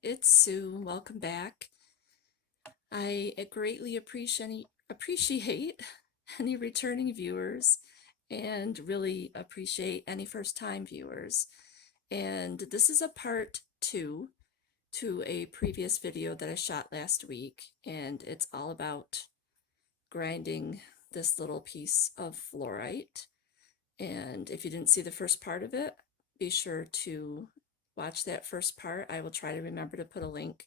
It's Sue. Welcome back. I greatly appreciate any returning viewers and really appreciate any first-time viewers. And this is a part 2 to a previous video that I shot last week, and it's all about grinding this little piece of fluorite. And if you didn't see the first part of it, be sure to watch that first part. I will try to remember to put a link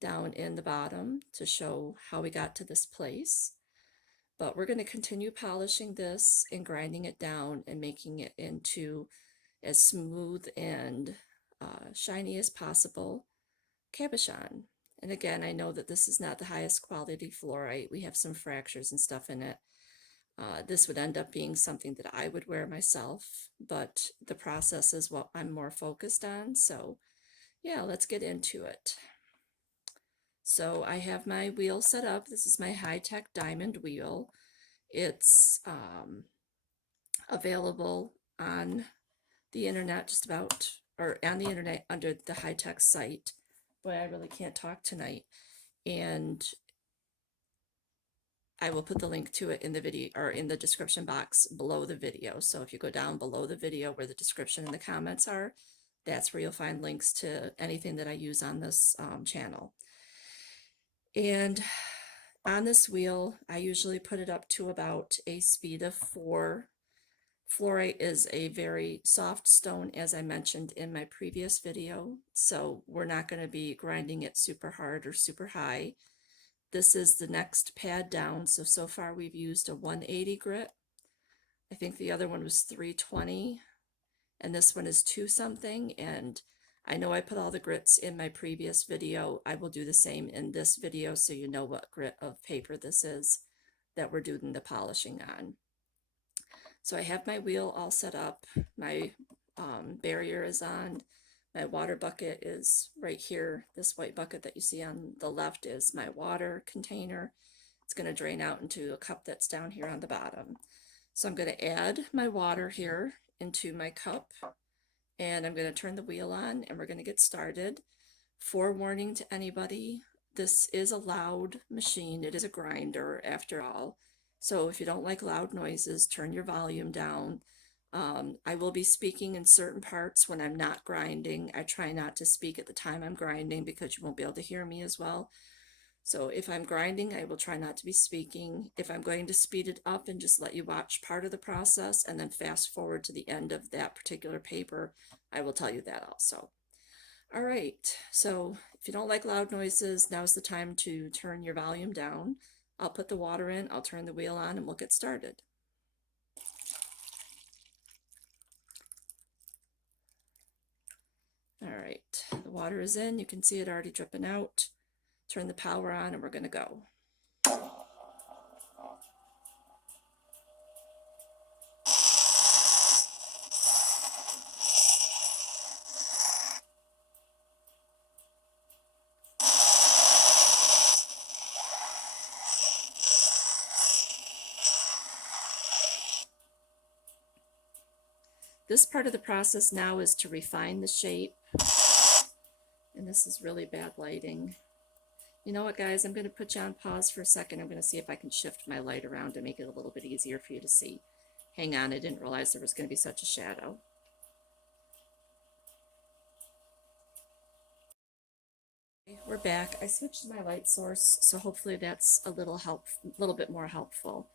down in the bottom to show how we got to this place. But we're going to continue polishing this and grinding it down and making it into as smooth and shiny as possible cabochon. And again, I know that this is not the highest quality fluorite. We have some fractures and stuff in it. This would end up being something that I would wear myself, but the process is what I'm more focused on. So yeah, let's get into it. So I have my wheel set up. This is my high-tech diamond wheel. It's available on the internet just about, or on the internet under the high-tech site. Boy, I really can't talk tonight. And I will put the link to it in the video or in the description box below the video. So if you go down below the video where the description and the comments are, that's where you'll find links to anything that I use on this channel. And on this wheel, I usually put it up to about a speed of 4. Fluorite is a very soft stone, as I mentioned in my previous video, so we're not going to be grinding it super hard or super high. This is the next pad down, so far we've used a 180 grit. I think the other one was 320, and this one is 2 something, and I know I put all the grits in my previous video. I will do the same in this video so you know what grit of paper this is that we're doing the polishing on. So I have my wheel all set up. My barrier is on. My water bucket is right here. This white bucket that you see on the left is my water container. It's going to drain out into a cup that's down here on the bottom. So I'm going to add my water here into my cup, and I'm going to turn the wheel on and we're going to get started. Forewarning to anybody, this is a loud machine. It is a grinder after all. So if you don't like loud noises, turn your volume down. I will be speaking in certain parts when I'm not grinding. I try not to speak at the time I'm grinding because you won't be able to hear me as well. So if I'm grinding, I will try not to be speaking. If I'm going to speed it up and just let you watch part of the process and then fast forward to the end of that particular paper, I will tell you that also. All right, so if you don't like loud noises, now's the time to turn your volume down. I'll put the water in, I'll turn the wheel on, and we'll get started. All right, the water is in. You can see it already dripping out. Turn the power on, and we're going to go. This part of the process now is to refine the shape. And this is really bad lighting. You know what, guys? I'm going to put you on pause for a second. I'm going to see if I can shift my light around to make it a little bit easier for you to see. Hang on, I didn't realize there was going to be such a shadow. We're back. I switched to my light source, so hopefully that's a little bit more helpful.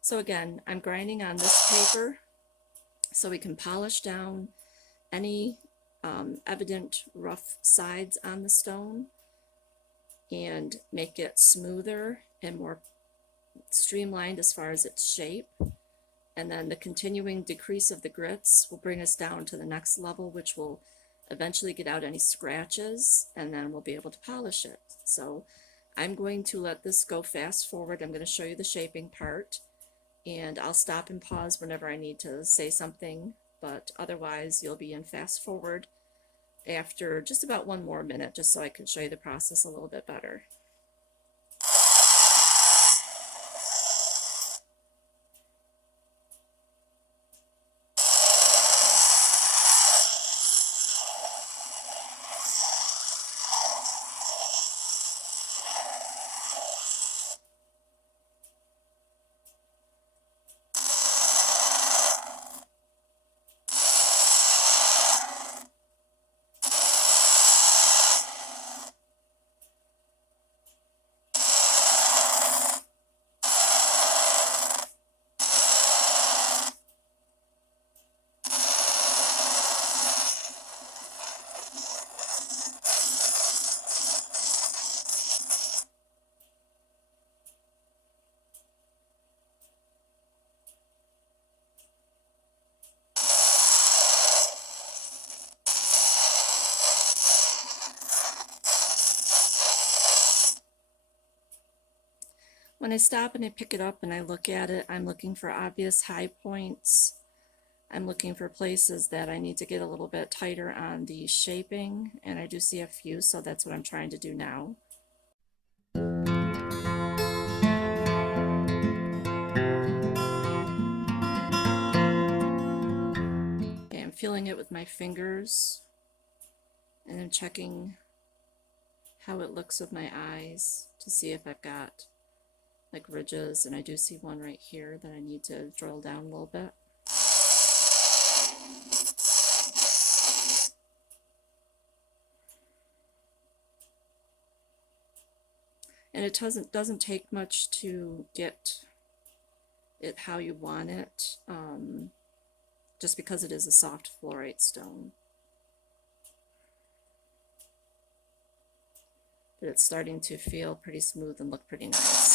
So again, I'm grinding on this paper so we can polish down any evident rough sides on the stone and make it smoother and more streamlined as far as its shape. And then the continuing decrease of the grits will bring us down to the next level, which will eventually get out any scratches, and then we'll be able to polish it. So I'm going to let this go fast forward. I'm going to show you the shaping part, and I'll stop and pause whenever I need to say something, but otherwise you'll be in fast forward after just about 1 more minute, just so I can show you the process a little bit better. When I stop and I pick it up and I look at it, I'm looking for obvious high points. I'm looking for places that I need to get a little bit tighter on the shaping, and I do see a few, so that's what I'm trying to do now. Okay, I'm feeling it with my fingers, and I'm checking how it looks with my eyes to see if I've got like ridges, and I do see one right here that I need to drill down a little bit. And it doesn't take much to get it how you want it, just because it is a soft fluorite stone. But it's starting to feel pretty smooth and look pretty nice.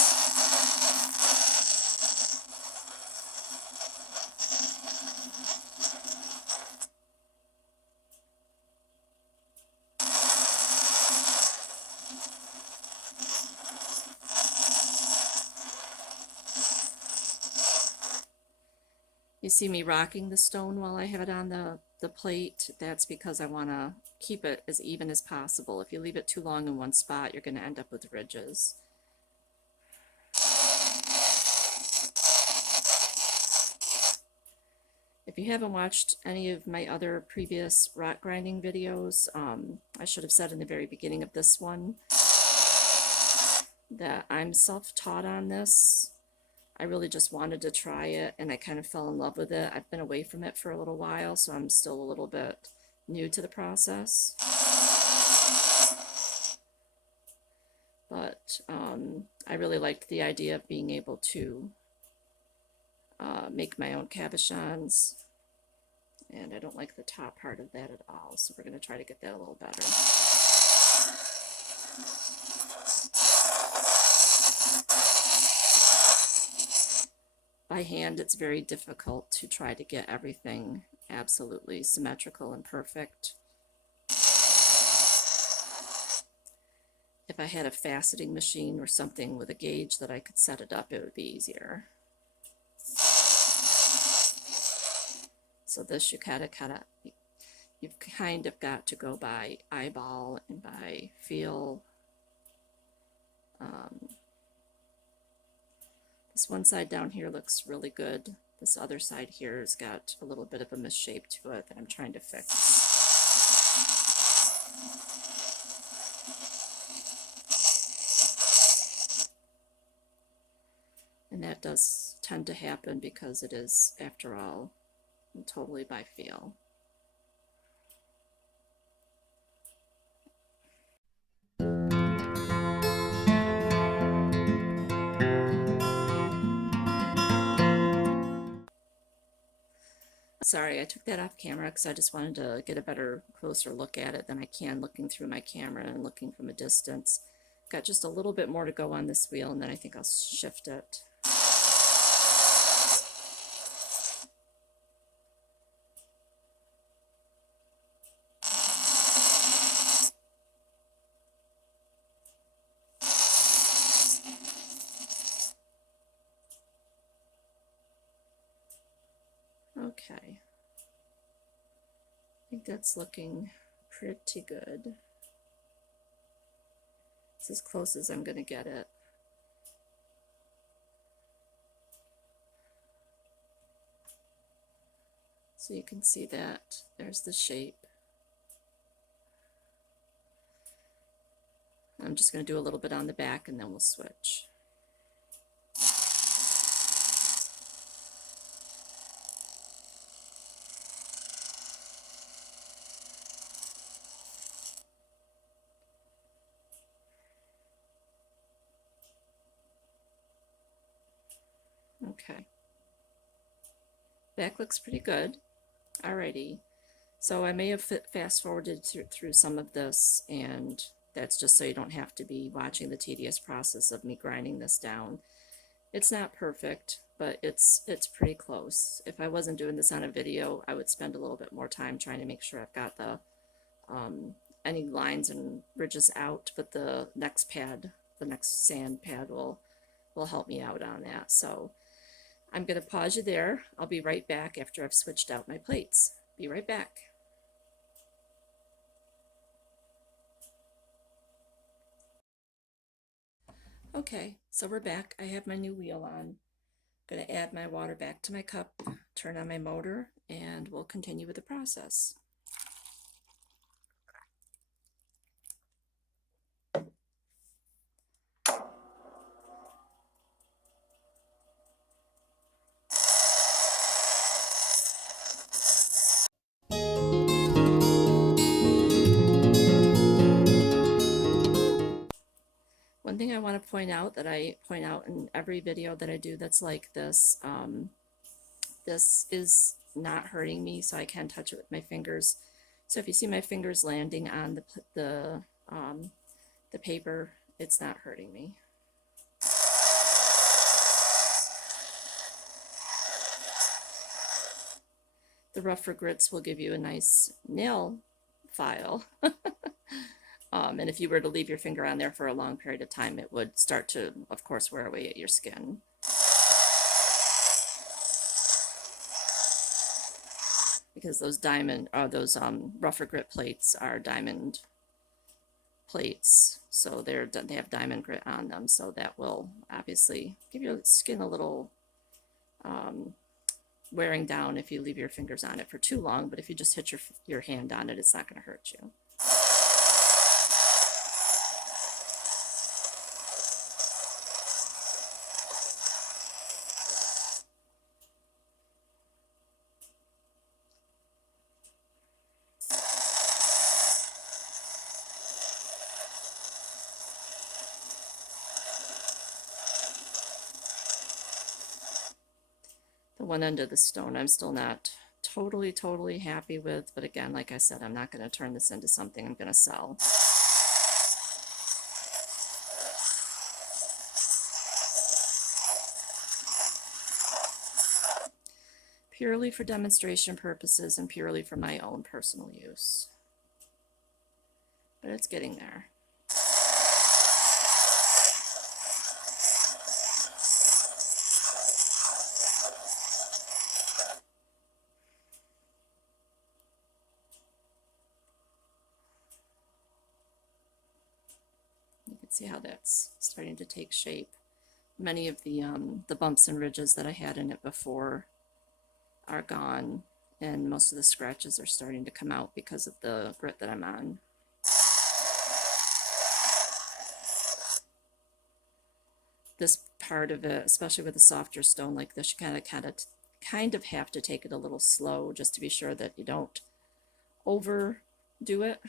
You see me rocking the stone while I have it on the plate. That's because I want to keep it as even as possible. If you leave it too long in one spot, you're going to end up with ridges. If you haven't watched any of my other previous rock grinding videos, I should have said in the very beginning of this one that I'm self-taught on this. I really just wanted to try it, and I kind of fell in love with it. I've been away from it for a little while, so I'm still a little bit new to the process. But I really liked the idea of being able to make my own cabochons, and I don't like the top part of that at all, so we're going to try to get that a little better. By hand, it's very difficult to try to get everything absolutely symmetrical and perfect. If I had a faceting machine or something with a gauge that I could set it up, it would be easier. So this, you've kind of got to go by eyeball and by feel. This one side down here looks really good. This other side here has got a little bit of a misshape to it that I'm trying to fix. And that does tend to happen because it is, after all, totally by feel. Sorry, I took that off camera because I just wanted to get a better, closer look at it than I can looking through my camera and looking from a distance. Got just a little bit more to go on this wheel, and then I think I'll shift it. Okay, I think that's looking pretty good. It's as close as I'm going to get it. So you can see that there's the shape. I'm just going to do a little bit on the back and then we'll switch. Okay. Back looks pretty good. Alrighty. So I may have fast forwarded through some of this, and that's just so you don't have to be watching the tedious process of me grinding this down. It's not perfect, but it's pretty close. If I wasn't doing this on a video, I would spend a little bit more time trying to make sure I've got the any lines and ridges out, but the next sand pad will will help me out on that. So I'm going to pause you there. I'll be right back after I've switched out my plates. Be right back. Okay, so we're back. I have my new wheel on. I'm going to add my water back to my cup, turn on my motor, and we'll continue with the process. One thing I want to point out that I point out in every video that I do that's like this, this is not hurting me, so I can touch it with my fingers. So if you see my fingers landing on the paper, it's not hurting me. The rougher grits will give you a nice nail file. And if you were to leave your finger on there for a long period of time, it would start to, of course, wear away at your skin. Because those rougher grit plates are diamond plates, so they have diamond grit on them, so that will obviously give your skin a little wearing down if you leave your fingers on it for too long. But if you just hit your hand on it, it's not going to hurt you. The one end of the stone I'm still not totally happy with, but again, like I said, I'm not going to turn this into something I'm going to sell. Purely for demonstration purposes and purely for my own personal use. But it's getting there. You can see how that's starting to take shape. Many of the bumps and ridges that I had in it before are gone, and most of the scratches are starting to come out because of the grit that I'm on. This part of it, especially with a softer stone like this, you kind of have to take it a little slow just to be sure that you don't overdo it.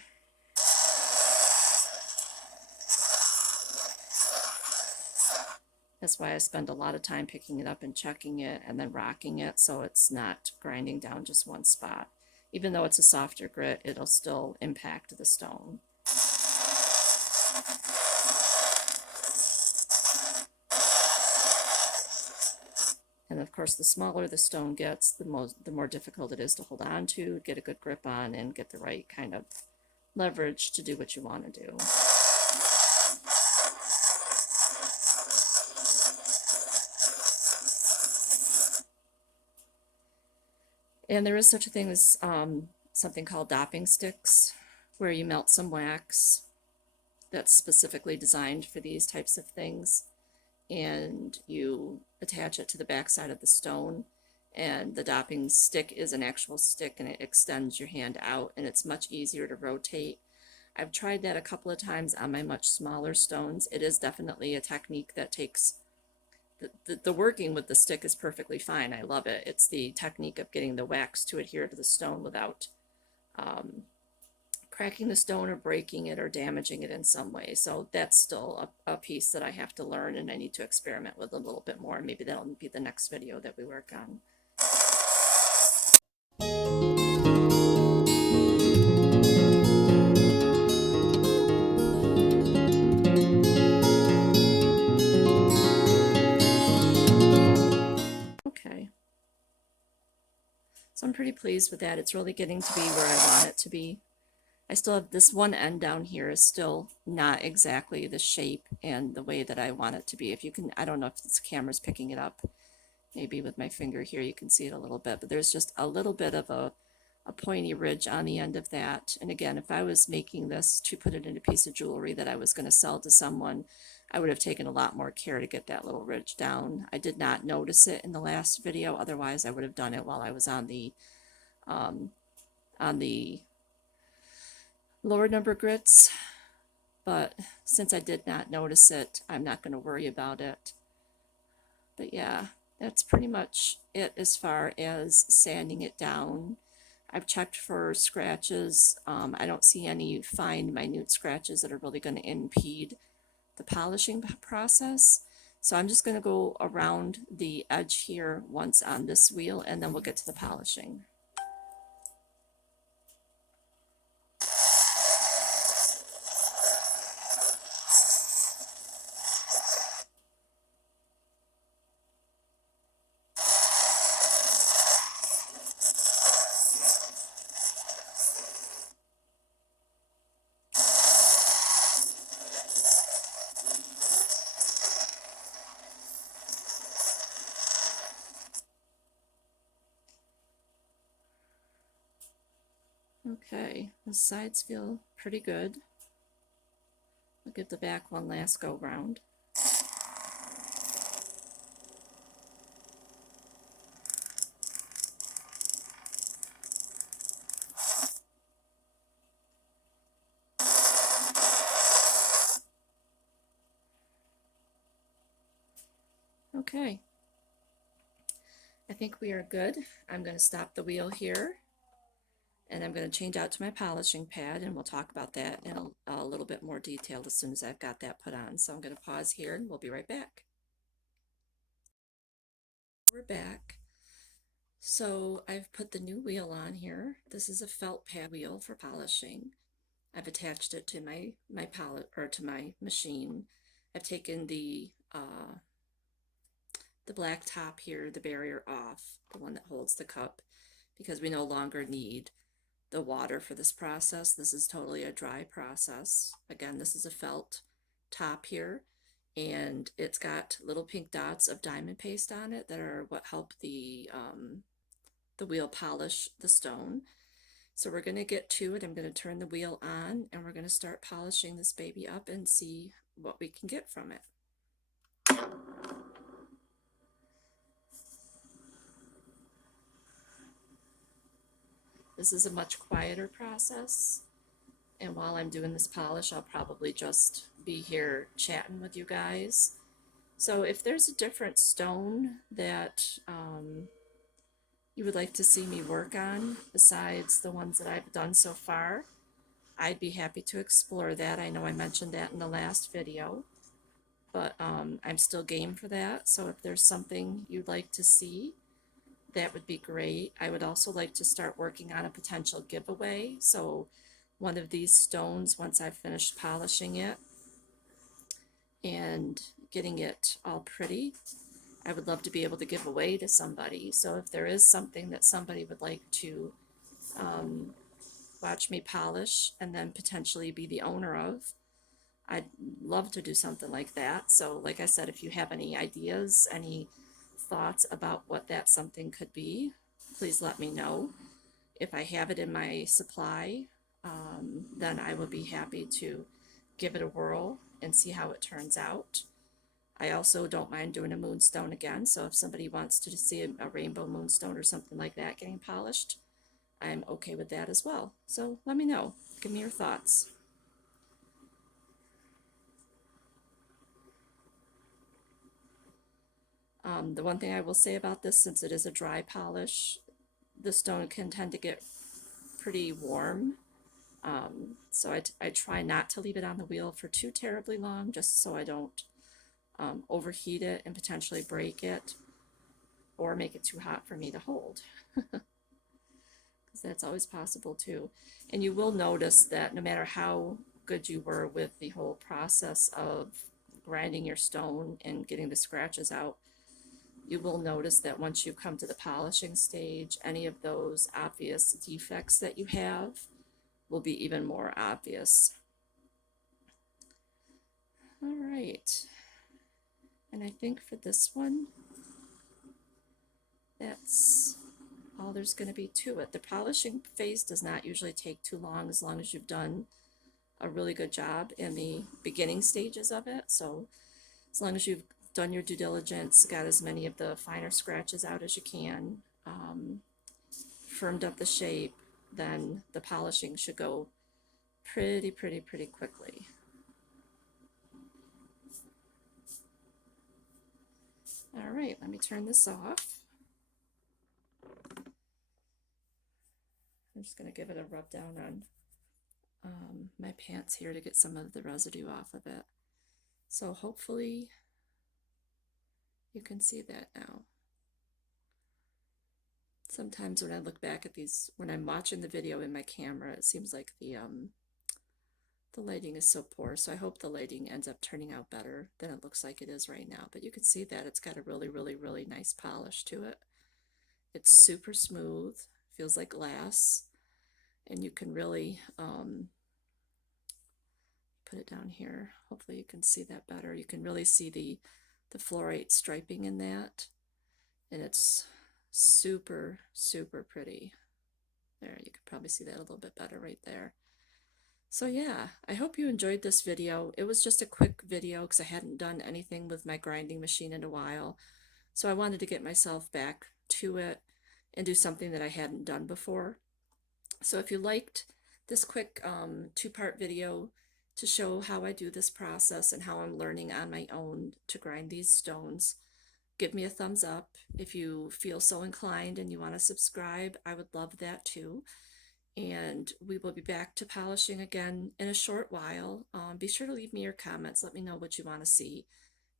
That's why I spend a lot of time picking it up and checking it and then rocking it so it's not grinding down just one spot. Even though it's a softer grit, it'll still impact the stone. And of course, the smaller the stone gets, the more difficult it is to hold on to, get a good grip on, and get the right kind of leverage to do what you want to do. And there is such a thing as something called dopping sticks, where you melt some wax that's specifically designed for these types of things, and you attach it to the back side of the stone, and the dopping stick is an actual stick, and it extends your hand out, and it's much easier to rotate. I've tried that a couple of times on my much smaller stones. It is definitely a technique that takes the working with the stick is perfectly fine. I love it. It's the technique of getting the wax to adhere to the stone without cracking the stone or breaking it or damaging it in some way. So that's still a piece that I have to learn, and I need to experiment with a little bit more. Maybe that'll be the next video that we work on. Okay. So I'm pretty pleased with that. It's really getting to be where I want it to be. I still have this one end down here is still not exactly the shape and the way that I want it to be. If you can, I don't know if this camera's picking it up. Maybe with my finger here you can see it a little bit, but there's just a little bit of a pointy ridge on the end of that. And again, if I was making this to put it in a piece of jewelry that I was going to sell to someone, I would have taken a lot more care to get that little ridge down. I did not notice it in the last video, otherwise I would have done it while I was on the lower number grits, but since I did not notice it, I'm not going to worry about it. But yeah, that's pretty much it as far as sanding it down. I've checked for scratches. I don't see any fine, minute scratches that are really going to impede the polishing process. So I'm just going to go around the edge here once on this wheel, and then we'll get to the polishing. Okay, the sides feel pretty good. I'll give the back one last go round. Okay, I think we are good. I'm going to stop the wheel here, and I'm going to change out to my polishing pad, and we'll talk about that in a little bit more detail as soon as I've got that put on. So I'm going to pause here, and we'll be right back. We're back. So I've put the new wheel on here. This is a felt pad wheel for polishing. I've attached it to my palette, or to my machine. I've taken the black top here, the barrier off, the one that holds the cup, because we no longer need the water for this process. This is totally a dry process. Again, this is a felt top here, and it's got little pink dots of diamond paste on it that are what help the wheel polish the stone. So we're going to get to it. I'm going to turn the wheel on, and we're going to start polishing this baby up and see what we can get from it. This is a much quieter process, and while I'm doing this polish, I'll probably just be here chatting with you guys. So if there's a different stone that you would like to see me work on besides the ones that I've done so far, I'd be happy to explore that. I know I mentioned that in the last video, but I'm still game for that. So if there's something you'd like to see, that would be great. I would also like to start working on a potential giveaway. So one of these stones, once I've finished polishing it and getting it all pretty, I would love to be able to give away to somebody. So if there is something that somebody would like to watch me polish and then potentially be the owner of, I'd love to do something like that. So like I said, if you have any ideas, any thoughts about what that something could be, please let me know. If I have it in my supply, then I will be happy to give it a whirl and see how it turns out. I also don't mind doing a moonstone again, so if somebody wants to see a rainbow moonstone or something like that getting polished, I'm okay with that as well. So let me know. Give me your thoughts. The one thing I will say about this, since it is a dry polish, the stone can tend to get pretty warm. So I try not to leave it on the wheel for too terribly long, just so I don't overheat it and potentially break it or make it too hot for me to hold. Because that's always possible too. And you will notice that no matter how good you were with the whole process of grinding your stone and getting the scratches out, you will notice that once you come to the polishing stage, any of those obvious defects that you have will be even more obvious. All right. And I think for this one, that's all there's going to be to it. The polishing phase does not usually take too long as you've done a really good job in the beginning stages of it. So as long as you've done your due diligence, got as many of the finer scratches out as you can, firmed up the shape, then the polishing should go pretty quickly. All right, let me turn this off. I'm just going to give it a rub down on my pants here to get some of the residue off of it. So hopefully you can see that now. Sometimes when I look back at these, when I'm watching the video in my camera, it seems like the lighting is so poor. So I hope the lighting ends up turning out better than it looks like it is right now. But you can see that it's got a really nice polish to it. It's super smooth, feels like glass, and you can really put it down here. Hopefully you can see that better. You can really see the fluorite striping in that, and it's super pretty. There, you could probably see that a little bit better right there. So yeah, I hope you enjoyed this video. It was just a quick video because I hadn't done anything with my grinding machine in a while. So I wanted to get myself back to it and do something that I hadn't done before. So if you liked this quick two-part video to show how I do this process and how I'm learning on my own to grind these stones, give me a thumbs up. If you feel so inclined and you want to subscribe, I would love that too. And we will be back to polishing again in a short while. Be sure to leave me your comments. Let me know what you want to see,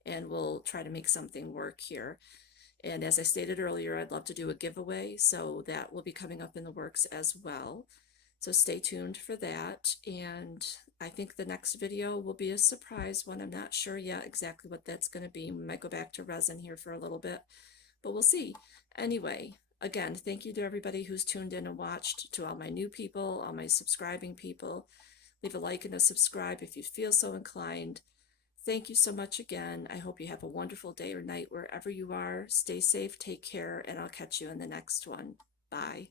and we'll try to make something work here. And as I stated earlier, I'd love to do a giveaway, so that will be coming up in the works as well. So stay tuned for that. And I think the next video will be a surprise one. I'm not sure yet exactly what that's going to be. We might go back to resin here for a little bit, but we'll see. Anyway, again, thank you to everybody who's tuned in and watched, to all my new people, all my subscribing people. Leave a like and a subscribe if you feel so inclined. Thank you so much again. I hope you have a wonderful day or night wherever you are. Stay safe, take care, and I'll catch you in the next one. Bye.